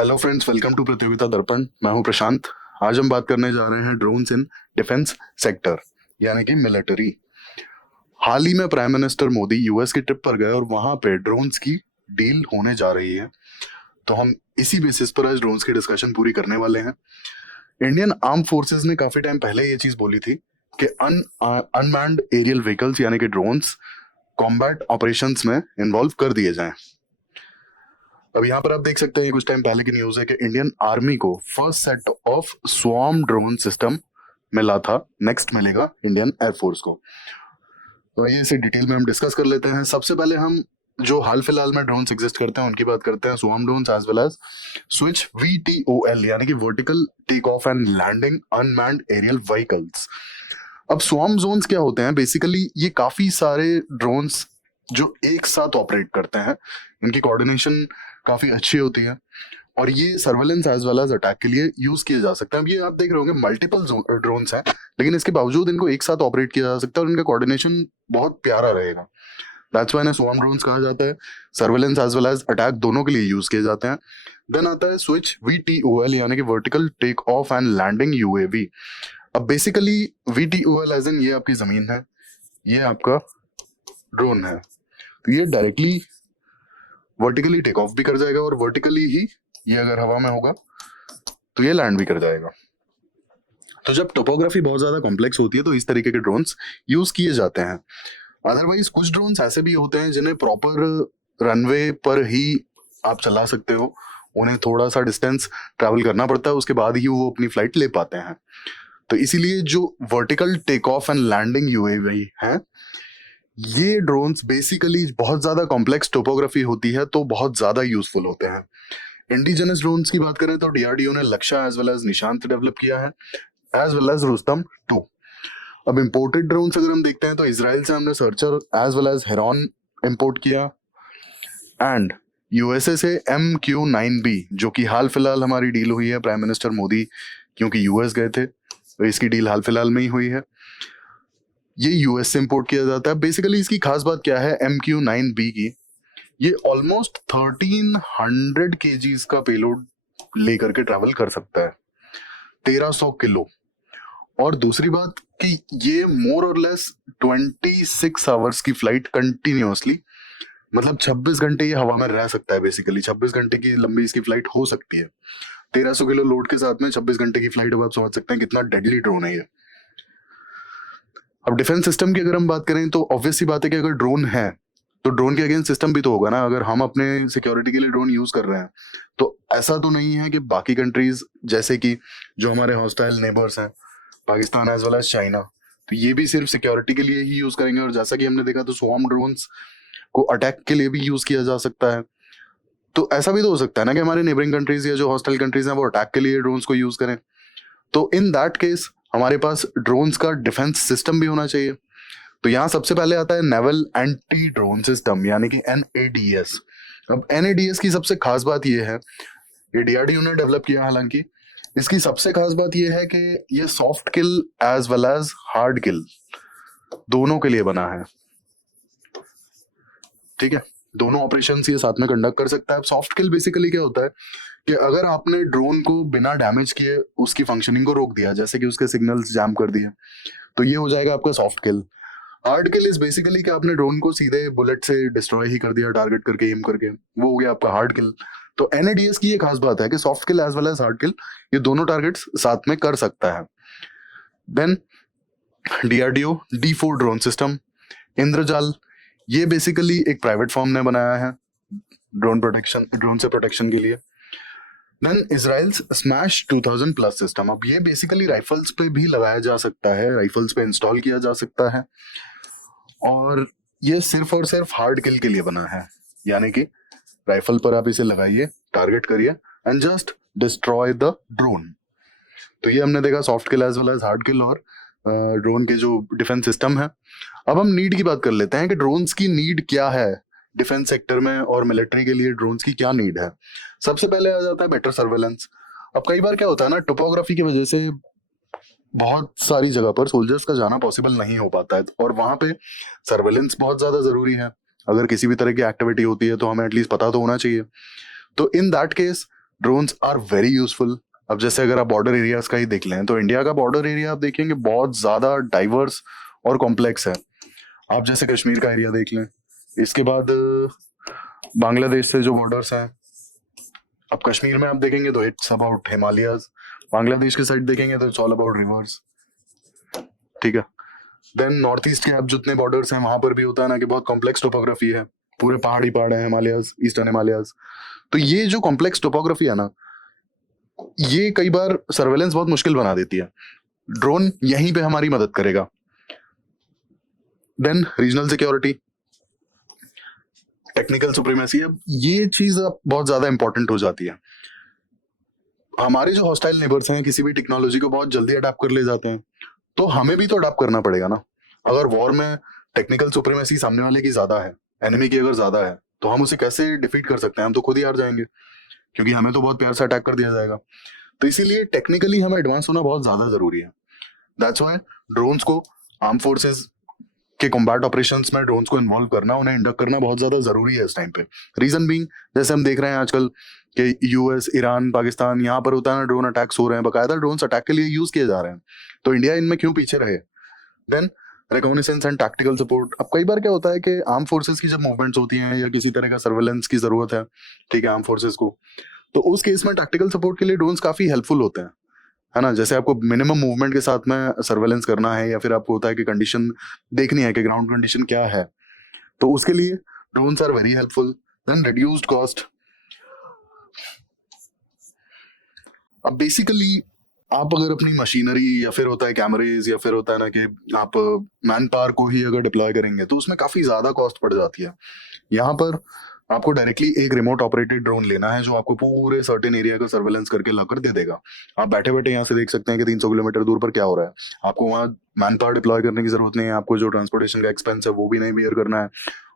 Hello friends, welcome to प्रतियोगिता दर्पण। मैं हूं प्रशांत। आज हम बात करने जा रहे हैं ड्रोन्स इन डिफेंस सेक्टर यानी कि मिलिट्री। हाल ही में प्राइम मिनिस्टर मोदी यूएस की ट्रिप पर गए और वहां पे ड्रोन्स की डील होने जा रही है। तो हम इसी बेसिस पर आज ड्रोन्स की डिस्कशन पूरी करने वाले हैं। इंडियन आर्म फोर्सेस ने काफी टाइम पहले ये चीज बोली थी कि अनमैन्ड एरियल व्हीकल्स यानी कि ड्रोन्स कॉम्बैट ऑपरेशंस में इन्वॉल्व कर दिए जाएं। अब यहाँ पर आप देख सकते हैं कुछ टाइम पहले की न्यूज है कि इंडियन आर्मी को first set of swarm drone system मिला था। नेक्स्ट मिलेगा इंडियन एयरफोर्स को। तो ये इसे डिटेल में हम डिस्कस कर लेते हैं। सबसे पहले हम जो हाल फिलहाल में ड्रोन्स एग्जिस्ट करते हैं उनकी बात करते हैं, swarm drones as well as switch VTOL यानी कि vertical take off and landing unmanned aerial vehicles. अब स्वॉर्म जोन्स क्या होते हैं? बेसिकली ये काफी सारे ड्रोन्स जो एक साथ ऑपरेट करते हैं, इनकी कोऑर्डिनेशन काफी अच्छी होती है और ये surveillance as well as attack के लिए यूज किए जा सकते हैं। अब ये आप देख रहे होंगे मल्टीपल ड्रोन्स हैं, लेकिन इसके बावजूद इनको एक साथ ऑपरेट किया जा सकता है और इनका कोऑर्डिनेशन बहुत प्यारा रहेगा। दैट्स व्हाई इन्हें स्वॉर्म ड्रोन्स कहा जाता है। Surveillance as well as attack दोनों के लिए यूज किए जाते हैं। देन आता है स्विच VTOL यानी कि vertical take off and landing UAV। अब बेसिकली VTOL एज इन ये आपकी जमीन है, ये आपका ड्रोन है, तो ये डायरेक्टली वर्टिकली टेक ऑफ भी कर जाएगा और वर्टिकली ही ये अगर हवा में होगा तो ये लैंड भी कर जाएगा। तो जब टोपोग्राफी बहुत ज्यादा कॉम्प्लेक्स होती है तो इस तरीके के ड्रोन्स यूज किए जाते हैं। अदरवाइज कुछ ड्रोन्स ऐसे भी होते हैं जिन्हें प्रॉपर रनवे पर ही आप चला सकते हो, उन्हें थोड़ा सा डिस्टेंस ट्रैवल करना पड़ता है, उसके बाद ही वो अपनी फ्लाइट ले पाते हैं। तो इसीलिए जो vertical take off and landing UAV है, ये ड्रोन्स बेसिकली बहुत ज्यादा कॉम्प्लेक्स टोपोग्राफी होती है तो बहुत ज्यादा यूजफुल होते हैं। इंडिजिनस ड्रोन्स की बात करें तो DRDO ने Lakshya as well as Nishant develop किया है, एज वेल एज रुस्तम 2। अब इंपोर्टेड ड्रोन्स अगर हम देखते हैं तो इसराइल से हमने Searcher as well as Heron import किया एंड USA से MQ-9B, जो कि हाल फिलहाल हमारी डील हुई है। प्राइम मिनिस्टर मोदी क्योंकि US गए थे तो इसकी डील हाल फिलहाल में ही हुई है। ये US से इंपोर्ट किया जाता है। बेसिकली इसकी खास बात क्या है MQ-9B की? ये ऑलमोस्ट 1300 kgs का पेलोड लेकर के ट्रैवल कर सकता है, 1300 किलो। और दूसरी बात कि ये मोर और लेस 26 आवर्स की फ्लाइट कंटिन्यूअसली, मतलब 26 घंटे ये हवा में रह सकता है। बेसिकली 26 घंटे की लंबी इसकी फ्लाइट हो सकती है। 1300 किलो लोड के साथ में 26 घंटे की फ्लाइट, अब आप समझ सकते हैं कितना डेडली ड्रोन है ये। अब डिफेंस सिस्टम की अगर हम बात करें तो ऑब्वियस सी बात है कि अगर ड्रोन है तो ड्रोन के अगेंस्ट सिस्टम भी तो होगा ना। अगर हम अपने सिक्योरिटी के लिए ड्रोन यूज कर रहे हैं तो ऐसा तो नहीं है कि बाकी कंट्रीज जैसे कि जो हमारे हॉस्टाइल नेबर्स हैं, Pakistan as well as China, तो ये भी सिर्फ सिक्योरिटी के लिए ही यूज करेंगे। और जैसा कि हमने देखा तो स्वॉर्म ड्रोन्स को अटैक के लिए भी यूज किया जा सकता है। तो ऐसा भी तो हो सकता है ना कि हमारे नेबरिंग कंट्रीज या जो हॉस्टाइल कंट्रीज हैं वो अटैक के लिए ड्रोन्स को यूज करें। तो इन दैट केस हमारे पास ड्रोन्स का डिफेंस सिस्टम भी होना चाहिए। तो यहाँ सबसे पहले आता है नेवल एंटी ड्रोन सिस्टम यानी कि NADS। अब NADS की सबसे खास बात यह है, ये DRDO ने डेवलप किया, हालांकि इसकी सबसे खास बात यह है कि ये soft kill as well as hard किल दोनों के लिए बना है। ठीक है, दोनों ऑपरेशंस ये साथ में कंडक्ट कर सकता है। सॉफ्ट किल बेसिकली क्या होता है कि अगर आपने ड्रोन को बिना डैमेज किए उसकी फंक्शनिंग को रोक दिया, जैसे कि उसके सिग्नल्स जैम कर दिए, तो ये हो जाएगा आपका soft kill. Hard kill is basically कि आपने ड्रोन को सीधे बुलेट से डिस्ट्रॉय ही कर दिया, टारगेट करके, एम करके, वो हो गया आपका हार्ड किल। तो NADS की ये खास बात है कि soft kill as well as hard kill ये दोनों टारगेट्स साथ में कर सकता है। Then DRDO D4 drone system, Indrajaal, ये बेसिकली एक प्राइवेट फर्म ने बनाया है ड्रोन से प्रोटेक्शन के लिए। Then Israel's SMASH 2000 plus system. अब ये बेसिकली राइफल्स पे भी लगाया जा सकता है, राइफल्स पे इंस्टॉल किया जा सकता है और ये सिर्फ और सिर्फ हार्ड किल के लिए बना है। यानी कि राइफल पर आप इसे लगाइए, टारगेट करिए and just destroy the drone. तो ये हमने देखा soft kill as well as hard किल और ड्रोन के जो डिफेंस सिस्टम है। अब हम नीड की बात कर लेते हैं कि ड्रोन्स की नीड क्या है डिफेंस सेक्टर में और मिलिट्री के लिए ड्रोन्स की क्या नीड है। सबसे पहले आ जाता है बेटर सर्वेलेंस। अब कई बार क्या होता है ना, टोपोग्राफी की वजह से बहुत सारी जगह पर सोल्जर्स का जाना पॉसिबल नहीं हो पाता है और वहां पे सर्वेलेंस बहुत ज्यादा जरूरी है। अगर किसी भी तरह की एक्टिविटी होती है तो हमें एटलीस्ट पता तो होना चाहिए। तो in that case drones are very useful. अब जैसे अगर आप बॉर्डर एरियाज का ही देख लें तो इंडिया का बॉर्डर एरिया आप देखेंगे बहुत ज्यादा डाइवर्स और कॉम्प्लेक्स है। आप जैसे कश्मीर का एरिया देख लें, इसके बाद बांग्लादेश से जो बॉर्डर्स हैं, अब कश्मीर में आप देखेंगे तो इट्स अबाउट हिमालयाज, बांग्लादेश के साइड देखेंगे तो इट्स ऑल अबाउट रिवर्स, ठीक है। देन नॉर्थ ईस्ट के आप जितने बॉर्डर्स हैं वहां पर भी होता है ना कि बहुत कॉम्प्लेक्स टोपोग्राफी है, पूरे पहाड़ी पहाड़ है, हिमालयाज, ईस्टर्न हिमालयाज। तो ये जो कॉम्प्लेक्स टोपोग्राफी है ना, ये कई बार सर्वेलेंस बहुत मुश्किल बना देती है। ड्रोन यहीं पे हमारी मदद करेगा। Then regional security, technical supremacy, अब ये चीज अब बहुत ज्यादा इंपॉर्टेंट हो जाती है। हमारे जो हॉस्टाइल नेबर्स हैं किसी भी टेक्नोलॉजी को बहुत जल्दी अडाप्ट कर ले जाते हैं, तो हमें भी तो अडाप्ट करना पड़ेगा ना। अगर वॉर में टेक्निकल सुप्रीमेसी सामने वाले की ज्यादा है, एनिमी की अगर ज्यादा है, तो हम उसे कैसे डिफीट कर सकते हैं? हम तो खुद ही हार जाएंगे, क्योंकि हमें तो बहुत प्यार से अटैक कर दिया जाएगा। तो इसीलिए टेक्निकली हमें एडवांस होना बहुत ज्यादा जरूरी है। दैट्स व्हाई ड्रोन्स को आर्म फोर्सेस के कॉम्बैट ऑपरेशंस में ड्रोन्स को इन्वॉल्व करना, उन्हें इंडक्ट करना बहुत ज्यादा जरूरी है इस टाइम पे। रीजन बीइंग, जैसे हम देख रहे हैं आजकल कि यूएस, ईरान, पाकिस्तान, यहाँ पर होता है ना ड्रोन अटैक्स हो रहे हैं, बकायदा ड्रोन्स अटैक के लिए यूज किए जा रहे हैं। तो इंडिया इनमें क्यों पीछे रहे? Then reconnaissance and tactical support. अब कई बार क्या होता है कि आर्म फोर्सेस की जब मूवमेंट्स होती हैं या किसी तरह का सर्वेलेंस की जरूरत है, ठीक है, आर्म फोर्सेस को, तो उस केस में टैक्टिकल सपोर्ट के लिए ड्रोन्स काफी हेल्पफुल होते हैं, है ना। जैसे आपको मिनिमम मूवमेंट के साथ में सर्वेलेंस करना है, या फिर आपको होता है कि कंडीशन देखनी है कि ग्राउंड कंडीशन क्या है, तो उसके लिए drones are very helpful. Then reduced cost. अब बेसिकली आप अगर अपनी मशीनरी या फिर होता है कैमरेज या फिर होता है ना कि आप मैन पावर को ही अगर डिप्लॉय करेंगे तो उसमें काफी ज्यादा कॉस्ट पड़ जाती है। यहाँ पर आपको डायरेक्टली एक रिमोट ऑपरेटेड ड्रोन लेना है जो आपको पूरे सर्टेन एरिया का सर्वेलेंस करके लाकर दे देगा। आप बैठे बैठे यहाँ से देख सकते हैं कि 300 किलोमीटर दूर पर क्या हो रहा है। आपको वहाँ मैन पावर डिप्लॉय करने की जरूरत नहीं है, आपको जो ट्रांसपोर्टेशन का एक्सपेंस है वो भी नहीं बेयर करना है,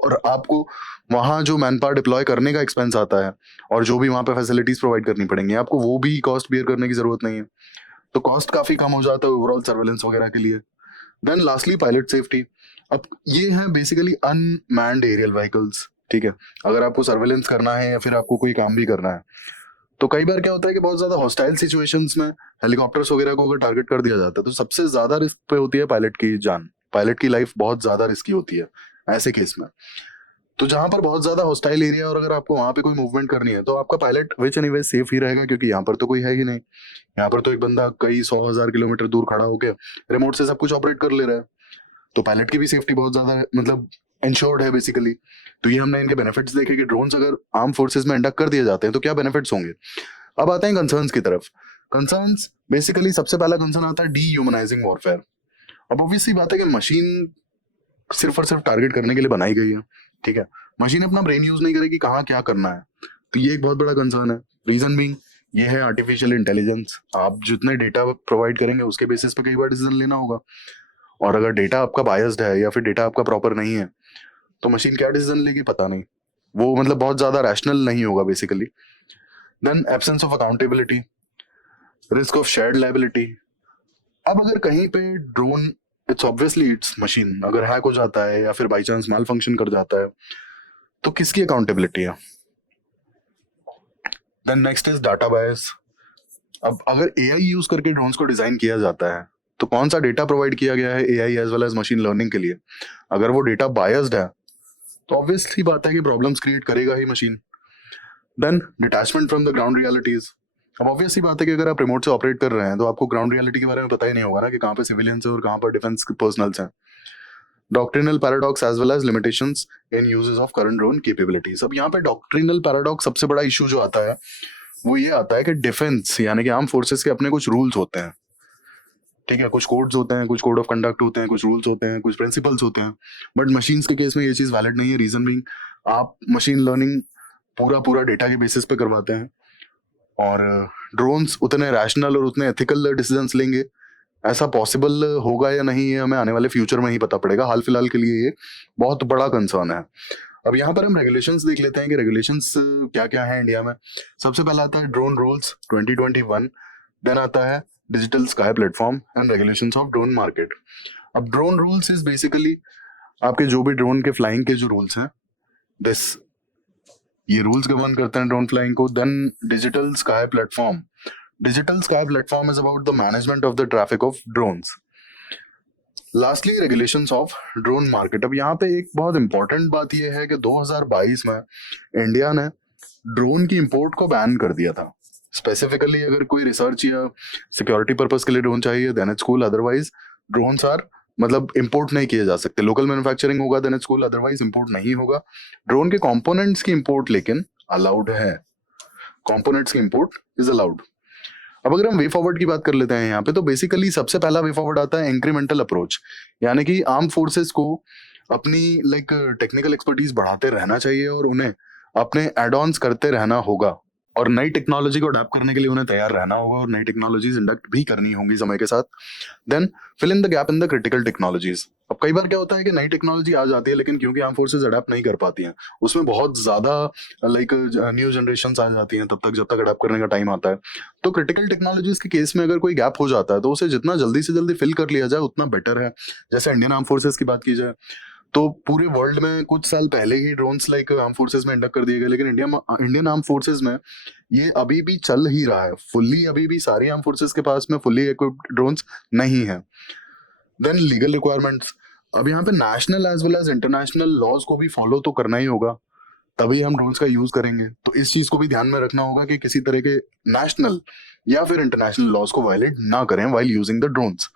और आपको वहाँ जो मैन पावर डिप्लॉय करने का एक्सपेंस आता है और जो भी वहाँ पे फैसिलिटीज प्रोवाइड करनी पड़ेंगी आपको, वो भी कॉस्ट बेयर करने की जरूरत नहीं है। तो कॉस्ट काफी कम हो जाता है ओवरऑल सर्वेलेंस वगैरह के लिए। Then lastly pilot safety. अब ये है बेसिकली अनमैन्ड एरियल व्हीकल्स, ठीक है। अगर आपको सर्वेलेंस करना है या फिर आपको कोई काम भी करना है, तो कई बार क्या होता है कि बहुत ज्यादा हॉस्टाइल सिचुएशंस में हेलीकॉप्टर्स वगैरह को अगर टारगेट कर दिया जाता है तो सबसे ज्यादा रिस्क पे होती है पायलट की जान, पायलट की लाइफ बहुत ज्यादा रिस्की होती है ऐसे केस में। तो जहां पर बहुत ज्यादा हॉस्टाइल एरिया और अगर आपको वहां पे कोई मूवमेंट करनी है तो आपका पायलट विच एनीवे सेफ ही रहेगा, क्योंकि यहाँ पर तो कोई है ही नहीं। यहाँ पर तो एक बंदा कई 100,000 किलोमीटर दूर खड़ा होकर रिमोट से सब कुछ ऑपरेट कर ले रहा है, तो पायलट की भी सेफ्टी बहुत ज्यादा मतलब इंश्योर्ड है बेसिकली। तो ये हमने इनके बेनिफिट्स देखे कि ड्रोन्स अगर आर्म फोर्सेस में इंडक्ट कर दिए जाते हैं तो क्या बेनिफिट्स होंगे। अब आते हैं कंसर्न्स की तरफ। कंसर्न्स बेसिकली सबसे पहला कंसर्न आता है डीह्यूमनाइजिंग वॉरफेयर। अब ऑब्वियसली बात है कि मशीन सिर्फ और सिर्फ टारगेट करने के लिए बनाई गई है, ठीक है। मशीन अपना ब्रेन यूज नहीं करेगी कहाँ क्या करना है, तो ये एक बहुत बड़ा कंसर्न है। रीजन बीइंग ये है आर्टिफिशियल इंटेलिजेंस। आप जितने डेटा प्रोवाइड करेंगे उसके बेसिस पे कई बार डिसीजन लेना होगा, और अगर डेटा आपका बायस्ड है या फिर डेटा आपका प्रॉपर नहीं है तो मशीन क्या डिसीजन लेगी पता नहीं, वो मतलब बहुत ज्यादा रैशनल नहीं होगा basically. Then absence of accountability, risk of shared liability. अब अगर कहीं पे drone, it's obviously it's machine, अगर हैक हो जाता है या फिर बाई चांस माल फंक्शन कर जाता है तो किसकी अकाउंटेबिलिटी है? देन नेक्स्ट इज डाटा बायस। अब अगर एआई यूज करके ड्रोन्स को डिजाइन किया जाता है तो कौन सा डेटा प्रोवाइड किया गया है AI as well as machine learning के लिए? अगर वो डेटा बायस्ड है तो ऑब्वियसली बात है कि प्रॉब्लम्स क्रिएट करेगा ही machine. Then detachment from the ground realities. अब ऑब्वियसली बात है कि अगर आप रिमोट से ऑपरेट कर रहे हैं तो आपको ग्राउंड रियलिटी के बारे में पता ही नहीं होगा ना कि कहाँ पे सिविलियंस है और कहाँ पर डिफेंस पर्सनल्स हैं। Doctrinal paradox as well as limitations in uses of current drone capabilities. अब यहाँ पे डॉक्ट्रिनल पैराडॉक्स सबसे बड़ा इशू जो आता है वो ये आता है कि डिफेंस यानी कि आर्म फोर्सेस के अपने कुछ रूल्स होते हैं, ठीक है, कुछ कोड्स होते हैं, कुछ कोड ऑफ कंडक्ट होते हैं, कुछ रूल्स होते हैं, कुछ प्रिंसिपल्स होते हैं, बट मशीन्स के केस में ये चीज वैलिड नहीं है। रीजन बीइंग आप मशीन लर्निंग पूरा पूरा डेटा के बेसिस पे करवाते हैं, और ड्रोन्स उतने रैशनल और उतने एथिकल डिसीजंस लेंगे ऐसा पॉसिबल होगा या नहीं ये हमें आने वाले फ्यूचर में ही पता पड़ेगा। हाल फिलहाल के लिए ये बहुत बड़ा कंसर्न है। अब यहाँ पर हम रेगुलेशंस देख लेते हैं कि रेगुलेशंस क्या क्या है इंडिया में। सबसे पहला आता है ड्रोन रूल्स 2021, देन आता है digital sky platform and regulations of drone market. अब ड्रोन रूल्स इज बेसिकली आपके जो भी ड्रोन के फ्लाइंग के जो रूल्स हैं, दिस ये रूल्स गवर्न करते हैं ड्रोन फ्लाइंग को। Then digital sky platform is about the management of the traffic of drones. Lastly regulations of drone market. अब यहाँ पे एक बहुत इंपॉर्टेंट बात यह है कि 2022 में इंडिया ने ड्रोन की इंपोर्ट को बैन कर दिया था। स्पेसिफिकली अगर कोई रिसर्च या सिक्योरिटी पर्पस के लिए ड्रोन चाहिए then it's cool, otherwise drones are मतलब इंपोर्ट नहीं किए जा सकते। लोकल मैन्युफैक्चरिंग होगा then it's cool, otherwise import नहीं होगा। ड्रोन के कंपोनेंट्स की इंपोर्ट लेकिन अलाउड है, कंपोनेंट्स की इंपोर्ट इज अलाउड। अब अगर हम वे फॉरवर्ड की बात कर लेते हैं यहाँ पे, तो बेसिकली सबसे पहला वे फॉरवर्ड आता है इंक्रीमेंटल अप्रोच, यानी कि आर्म फोर्सेस को अपनी टेक्निकल एक्सपर्टीज बढ़ाते रहना चाहिए और उन्हें अपने एड ऑन्स करते रहना होगा और नई टेक्नोलॉजी को अडेप्ट करने के लिए उन्हें तैयार रहना होगा और नई टेक्नोलॉजीज इंडक्ट भी करनी होंगी समय के साथ। Then fill in the gap in the critical technologies. अब कई बार क्या होता है कि नई टेक्नोलॉजी आ जाती है लेकिन क्योंकि आर्म फोर्सेज अडेप्ट नहीं कर पाती हैं, उसमें बहुत ज्यादा न्यू जनरेशन आ जाती हैं तब तक जब तक अडेप्ट करने का टाइम आता है। तो क्रिटिकल टेक्नोलॉजीज के केस में अगर कोई गैप हो जाता है तो उसे जितना जल्दी से जल्दी फिल कर लिया जाए उतना बेटर है। जैसे इंडियन आर्म फोर्सेज की बात की जाए तो पूरे वर्ल्ड में कुछ साल पहले ही ड्रोन्स आर्म फोर्सेज में इंडक्ट कर दिए गए, लेकिन इंडियन आर्म फोर्सेज में ये अभी भी चल ही रहा है फुल्ली। अभी भी सारी आर्म फोर्सेज के पास में फुल्ली इक्विप्ड ड्रोन्स नहीं है। Then legal requirements. अब यहाँ पे national as well as international laws को भी फॉलो तो करना ही होगा, तभी हम ड्रोन्स का यूज करेंगे। तो इस चीज को भी ध्यान में रखना होगा कि किसी तरह के नेशनल या फिर इंटरनेशनल लॉज को वायलेट ना करें while using the drones.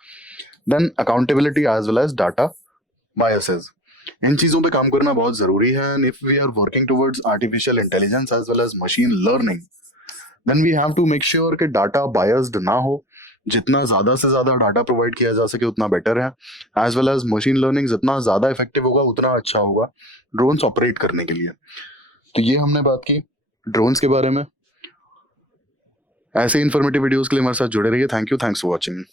Then accountability as well as data biases. इन चीजों पे काम करना बहुत जरूरी है। And if we are working towards artificial intelligence as well as machine learning then we have to make sure कि डाटा बायस्ड ना हो। जितना ज्यादा से ज्यादा डाटा प्रोवाइड किया जा सके उतना बेटर है। As well as machine learning जितना ज्यादा इफेक्टिव होगा उतना अच्छा होगा ड्रोन्स ऑपरेट करने के लिए। तो ये हमने बात की ड्रोन्स के बारे में। ऐसे इन्फॉर्मेटिव वीडियोस के लिए हमारे साथ जुड़े रहिए। Thank you, thanks for watching.